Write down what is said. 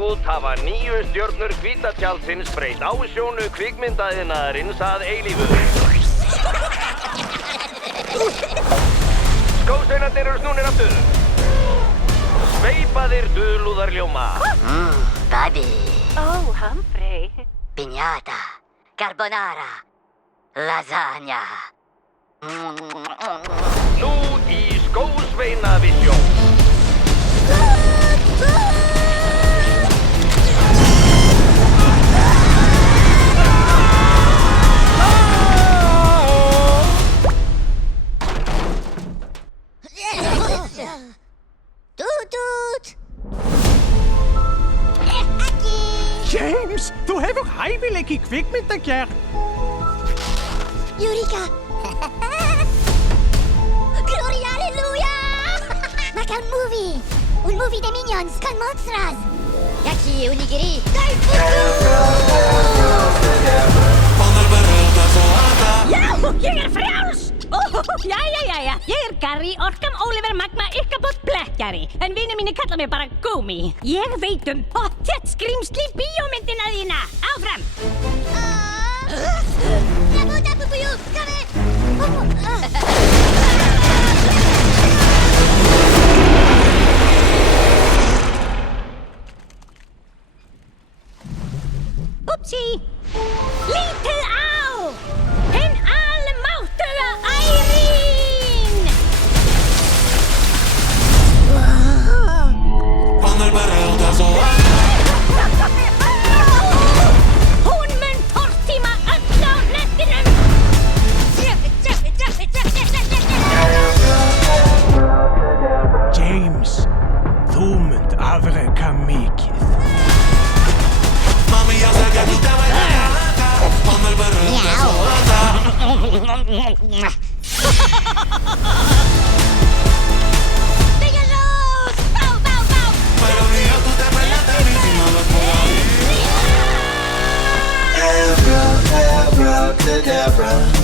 Hollywood hafa 9 stjörnur hvíta tjaldsins breytt ásjónu kvikmyndaiðnaðarins að eilífu. Skósveinarnir eru snúnir aftur. Sveipaðir dulúðarljóma. Babi. Oh, Humphrey. Piñata. Carbonara. Lasagna. Nú í skósveinavisjón. Tut. James, þú hefur hæfileik í kvikmyndagerð. Eureka. Gloria, alleluia. Maca un movie dei Minions con monsters. Yaki onigiri. Já, ég frjáls! Jæja, ég Garri, Orkam, Oliver, Magma, Ykkabot, Blekkjari. En vinir mínir kalla mig bara Gómi. Ég veit pottþétt skrýmsli bíómyndina þína. Áfram! Labuda pupuju, skame. Upsi! Lítið á! Hinn almáttuga Ærín! Hún mun tortíma öll á nettinum! James, þú munt afreka mikið. Pegasus! Bau, bau, bau! Abra, Cadabra.